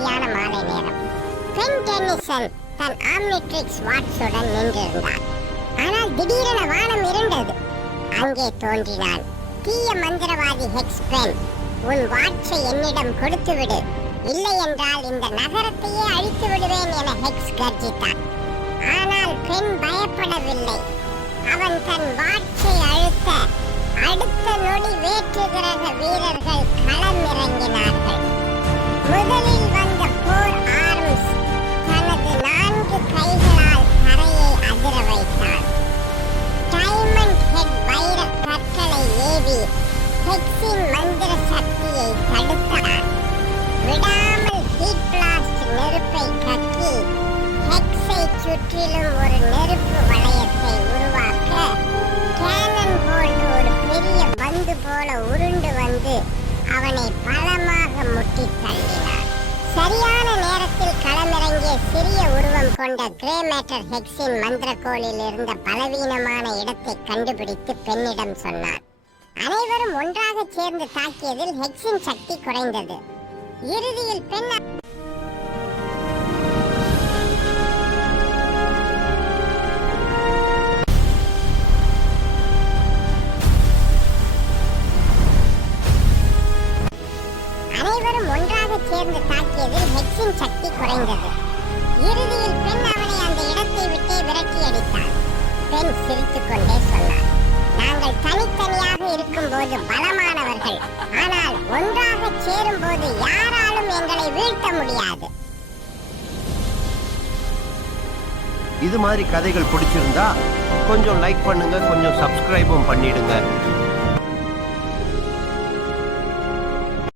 அமைதியான மாலை நேரம். பெண் டென்னிசன் தன் ஆம்னிட்ரிக்ஸ் வாட்ஸுடன் நின்றிருந்தார் ஆனால் திடீரென வானம் இருண்டது. அங்கே தோன்றினான் தீய மந்திரவாதி ஹெக்ஸ் பெண் உன் வாட்சை என்னிடம் கொடுத்துவிடு. இல்லை என்றால் இந்த நகரத்தையே அழித்து விடுவேன் என ஹெக்ஸ் கர்ஜித்தான் ஆனால் பெண் பயப்படவில்லை. ஹெக்ஸின் மந்திர சக்தியை தடுத்தான் விடாமல் ஹீட் பிளாஸ்ட் நெருப்பை கக்கி ஹெக்ஸை சுற்றிலும் ஒரு நெருப்பு வளையத்தை உருவாக்க கேனன் போன்று ஒரு பெரிய பந்து போல உருண்டு வந்து அவனை பலமாக முட்டி தள்ளினார் சரியான நேரத்தில் களமிறங்கிய சிறிய உருவம் கொண்ட கிரே மேட்டர் ஹெக்ஸின் மந்திரக்கோளில் இருந்த பலவீனமான இடத்தை கண்டுபிடித்து பெண்ணிடம் சொன்னார் அனைவரும் ஒன்றாக சேர்ந்து தாக்கியதில் ஹெக்ஸின் சக்தி குறைந்தது. இறுதியில் பெண் அனைவரும் ஒன்றாக சேர்ந்து தாக்கியதில் ஹெக்ஸின் சக்தி குறைந்தது. இறுதியில் பெண் அவனை அந்த இடத்தை விட்டே விரட்டி அடித்தாள். பெண் சேரும்போது யாராலும் எங்களை வீழ்த்த முடியாது. இது மாதிரி கதைகள் பிடிச்சிருந்தா கொஞ்சம் லைக் பண்ணுங்க கொஞ்சம் சப்ஸ்கிரைபும் பண்ணிடுங்க.